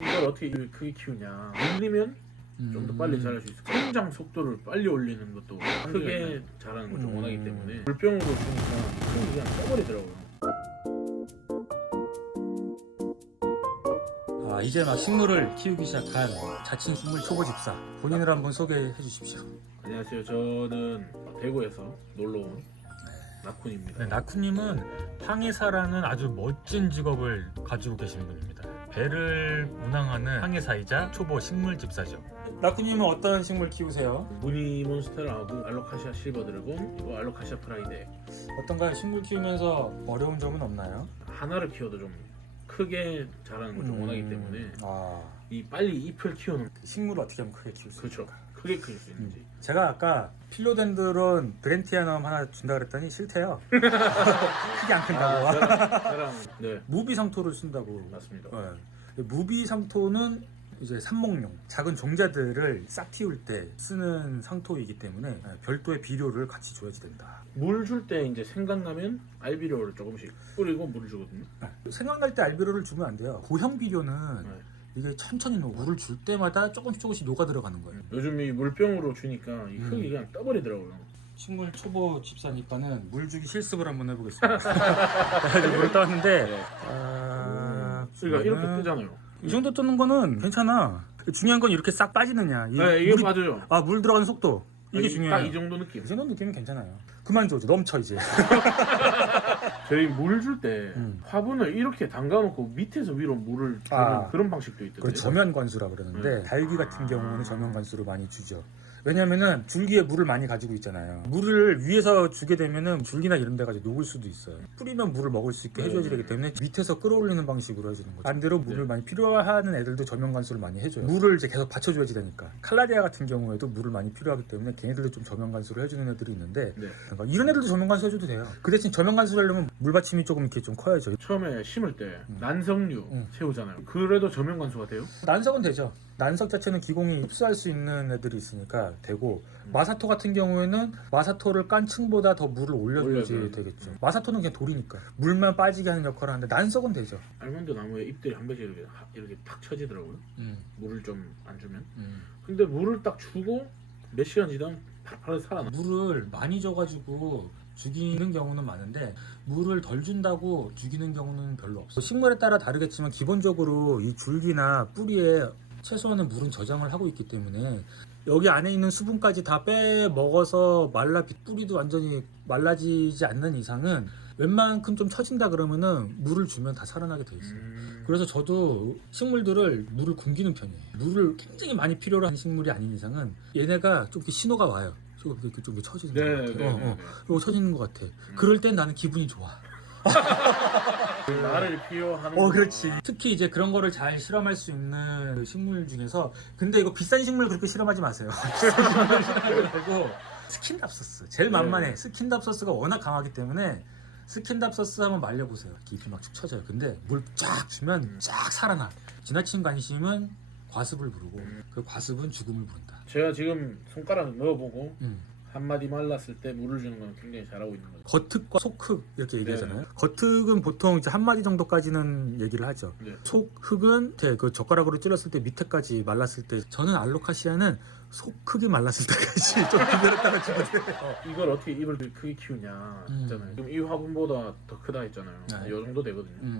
이걸 어떻게 크게 키우냐. 물리면 좀 더 빨리 자랄 수 있어. 성장 속도를 빨리 올리는 것도 크게 자라는 걸 좀 원하기 때문에 물병으로 주니까 크게 그냥 떠버리더라고요. 이제 막 식물을 키우기 시작한 자칭 식물 초보 집사 본인을 한번 소개해 주십시오. 안녕하세요. 저는 대구에서 놀러 온 나쿤입니다. 네, 나쿠님은 항해사라는 아주 멋진 직업을 가지고 계시는 분입니다. 배를 운항하는 항해사이자 초보 식물 집사죠. 나쿠님은 어떤 식물 키우세요? 무늬 몬스테라하고 알로카시아 실버 드래곤, 그리고 알로카시아 프라이데. 어떤가요? 식물 키우면서 어려운 점은 없나요? 하나를 키워도 좀 크게 자라는 걸 좀 원하기 때문에 아, 이 빨리 잎을 키우는 식물을 어떻게 하면 크게 키울 수 그렇죠. 있을까? 크게 키울 수 있는지. 제가 아까 필로덴드론 브렌티아넘 하나 준다 그랬더니 싫대요. 크게 안 큰다고. 저랑 네 무비상토를 쓴다고. 맞습니다. 네. 무비상토는 이제 삽목용 작은 종자들을 싹 틔울 때 쓰는 상토이기 때문에 별도의 비료를 같이 줘야지 된다. 물 줄 때 이제 생각나면 알비료를 조금씩 뿌리고 물을 주거든요. 생각날 때 알비료를 주면 안 돼요. 고형 비료는 네. 이게 천천히 물을 줄 때마다 조금씩 녹아 들어가는 거예요. 요즘 이 물병으로 주니까 이 흙이 그냥 떠버리더라고요. 식물 초보 집사니까는 물 주기 실습을 한번 해보겠습니다. 그래서 물을 떠왔는데 네. 그러니까 이렇게 뜨잖아요. 이 정도 뜨는 거는 괜찮아. 중요한 건 이렇게 싹 빠지느냐. 네, 이게 빠져요. 물 들어가는 속도. 이게 중요해요. 딱 이 정도 느낌. 이 정도 느낌은 괜찮아요. 그만 줘. 넘쳐 이제. 저희 물 줄 때 화분을 이렇게 담가놓고 밑에서 위로 물을 주는 그런 방식도 있던데. 그 저면 관수라 그러는데 달기 같은 경우는 저면 관수로 많이 주죠. 왜냐면은 줄기에 물을 많이 가지고 있잖아요. 물을 위에서 주게 되면은 줄기나 이런 데 가지고 녹을 수도 있어요. 뿌리면 물을 먹을 수 있게 해줘야 되기 때문에 밑에서 끌어올리는 방식으로 해주는 거죠. 반대로 물을 많이 필요하는 애들도 저면 관수를 많이 해줘요. 물을 이제 계속 받쳐줘야지 되니까. 칼라디아 같은 경우에도 물을 많이 필요하기 때문에 걔네들도 좀 저면 관수를 해주는 애들이 있는데 그러니까 이런 애들도 저면 관수 해줘도 돼요. 그 대신 저면 관수를 하려면 물받침이 조금 이렇게 좀 커야죠. 처음에 심을 때 난석류 채우잖아요. 그래도 저면 관수가 돼요? 난석은 되죠. 난석 자체는 기공이 흡수할 수 있는 애들이 있으니까 되고 마사토 같은 경우에는 마사토를 깐 층보다 더 물을 올려줘야지 되겠죠. 마사토는 그냥 돌이니까 물만 빠지게 하는 역할을 하는데 난석은 되죠. 알몬드 나무에 잎들이 한 번씩 이렇게 탁 쳐지더라고요. 물을 좀 안 주면. 음. 근데 물을 딱 주고 몇 시간 지나면 바로 살아나. 물을 많이 줘가지고 죽이는 경우는 많은데 물을 덜 준다고 죽이는 경우는 별로 없어요. 식물에 따라 다르겠지만 기본적으로 이 줄기나 뿌리에 최소한의 물은 저장을 하고 있기 때문에 여기 안에 있는 수분까지 다 빼먹어서 뿌리도 완전히 말라지지 않는 이상은 웬만큼 좀 처진다 그러면은 물을 주면 다 살아나게 돼 있어요. 그래서 저도 식물들을 물을 굶기는 편이에요. 물을 굉장히 많이 필요로 하는 식물이 아닌 이상은 얘네가 좀 이렇게 신호가 와요. 좀 처지는 것 같아. 이거 처지는 것 같아. 그럴 땐 나는 기분이 좋아. 나를 필요하는. 그렇지. 특히 이제 그런 거를 잘 실험할 수 있는 식물 중에서 근데 이거 비싼 식물 그렇게 실험하지 마세요. 그리고 스킨답서스 제일 만만해. 스킨답서스가 워낙 강하기 때문에 스킨답서스 한번 말려보세요. 잎이 막 축 처져요. 근데 물 쫙 주면 쫙 살아나. 지나친 관심은 과습을 부르고 그 과습은 죽음을 부른다. 제가 지금 손가락 넣어보고 한 마디 말랐을 때 물을 주는 건 굉장히 잘하고 있는 거죠. 겉흙과 속흙 이렇게 얘기하잖아요. 겉흙은 보통 이제 한 마디 정도까지는 얘기를 하죠. 속흙은 그 젓가락으로 찔렀을 때 밑에까지 말랐을 때 저는 알로카시아는 속흙이 말랐을 때까지 좀 기다렸다가 주거든요. 이걸 어떻게 잎을 크게 키우냐 했잖아요. 지금 이 화분보다 더 크다 했잖아요. 이 정도 되거든요.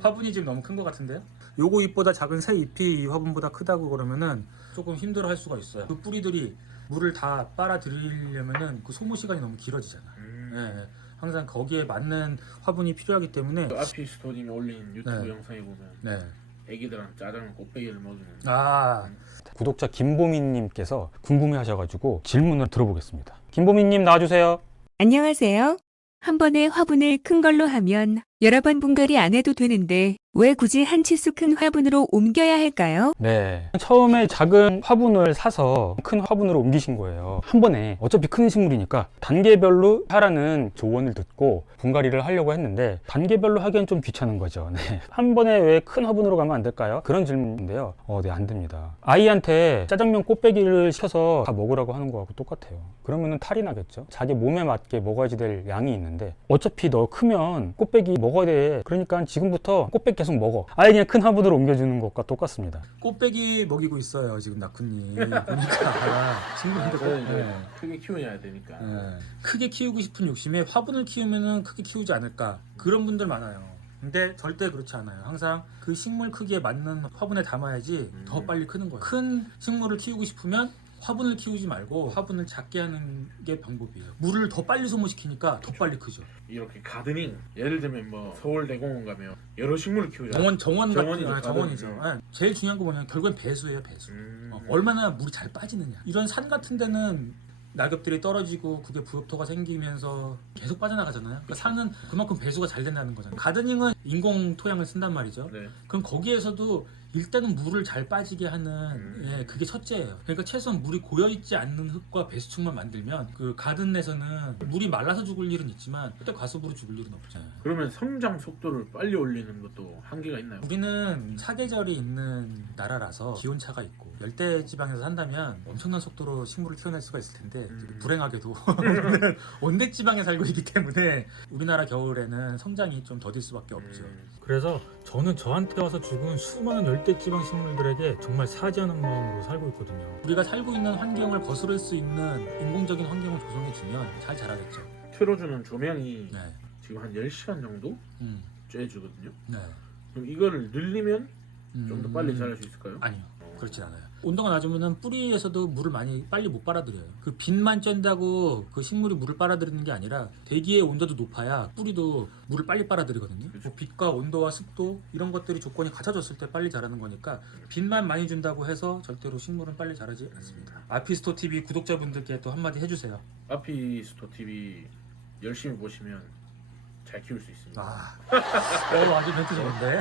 화분이 지금 너무 큰 것 같은데요? 요거 잎보다 작은 새 잎이 이 화분보다 크다고 그러면은 조금 힘들어 할 수가 있어요. 그 뿌리들이 물을 다 빨아들이려면은 그 소모 시간이 너무 길어지잖아. 항상 거기에 맞는 화분이 필요하기 때문에 아피스토님이 올린 유튜브 영상에 보면 애기들한테 짜장면 꽃배기를 먹이는. 구독자 김보민님께서 궁금해하셔가지고 질문을 들어보겠습니다. 김보민님 나와주세요. 안녕하세요. 한 번에 화분을 큰 걸로 하면 여러 번 분갈이 안 해도 되는데 왜 굳이 한 치수 큰 화분으로 옮겨야 할까요? 네, 처음에 작은 화분을 사서 큰 화분으로 옮기신 거예요. 한 번에 어차피 큰 식물이니까 단계별로 하라는 조언을 듣고 분갈이를 하려고 했는데 단계별로 하기엔 좀 귀찮은 거죠. 한 번에 왜 큰 화분으로 가면 안 될까요? 그런 질문인데요. 네, 안 됩니다. 아이한테 짜장면 꽃배기를 시켜서 다 먹으라고 하는 거하고 똑같아요. 그러면은 탈이 나겠죠. 자기 몸에 맞게 먹어야지 될 양이 있는데 어차피 너 크면 꽃배기 먹어야 돼. 그러니까 지금부터 꽃배기 계속 먹어. 아예 그냥 큰 화분으로 옮겨주는 것과 똑같습니다. 꽃배기 먹이고 있어요 지금 나쿠님. 보니까 친구한테 저는 이제 크게 키워야 되니까. 크게 키우고 싶은 욕심에 화분을 키우면은 크게 키우지 않을까 그런 분들 많아요. 근데 절대 그렇지 않아요. 항상 그 식물 크기에 맞는 화분에 담아야지 더 빨리 크는 거예요. 큰 식물을 키우고 싶으면 화분을 키우지 말고 화분을 작게 하는 게 방법이에요. 물을 더 빨리 소모시키니까 더 빨리 크죠. 이렇게 가드닝, 예를 들면 뭐 서울대공원 가면 여러 식물을 키우잖아요. 정원 정원이죠, 같은 정원이죠. 가든. 예. 제일 중요한 거 뭐냐면 결국엔 배수예요, 배수. 음. 얼마나 물이 잘 빠지느냐. 이런 산 같은 데는 낙엽들이 떨어지고 그게 부엽토가 생기면서 계속 빠져나가잖아요. 그러니까 산은 그만큼 배수가 잘 된다는 거잖아요. 가드닝은 인공 토양을 쓴단 말이죠. 네. 그럼 거기에서도 일단은 물을 잘 빠지게 하는 예, 그게 첫째예요. 그러니까 최소한 물이 고여있지 않는 흙과 배수층만 만들면 그 가든에서는 물이 말라서 죽을 일은 있지만 그때 과습으로 죽을 일은 없잖아요. 그러면 성장 속도를 빨리 올리는 것도 한계가 있나요? 우리는 사계절이 있는 나라라서 기온차가 있고 열대 지방에서 산다면 엄청난 속도로 식물을 키워낼 수가 있을 텐데 불행하게도 우리는 온대 지방에 살고 있기 때문에 우리나라 겨울에는 성장이 좀 더딜 수밖에 없죠. 그래서 저는 저한테 와서 죽은 수많은 열대지방 식물들에게 정말 사죄하는 마음으로 살고 있거든요. 우리가 살고 있는 환경을 거스를 수 있는 인공적인 환경을 조성해주면 잘 자라겠죠. 틀어주는 조명이 네. 지금 한 10시간 정도 쬐주거든요. 네. 그럼 이거를 늘리면 좀 더 빨리 자랄 수 있을까요? 아니요. 그렇진 않아요. 온도가 낮으면 뿌리에서도 물을 빨리 못 빨아들여요. 그 빛만 쬐다고 그 식물이 물을 빨아들이는 게 아니라 대기의 온도도 높아야 뿌리도 물을 빨리 빨아들이거든요. 뭐 빛과 온도와 습도 이런 것들이 조건이 갖춰졌을 때 빨리 자라는 거니까 빛만 많이 준다고 해서 절대로 식물은 빨리 자라지 않습니다. 아피스토 TV 구독자분들께 또 한마디 해주세요. 아피스토 TV 열심히 보시면 잘 키울 수 있습니다. 아주 멘트 좋은데.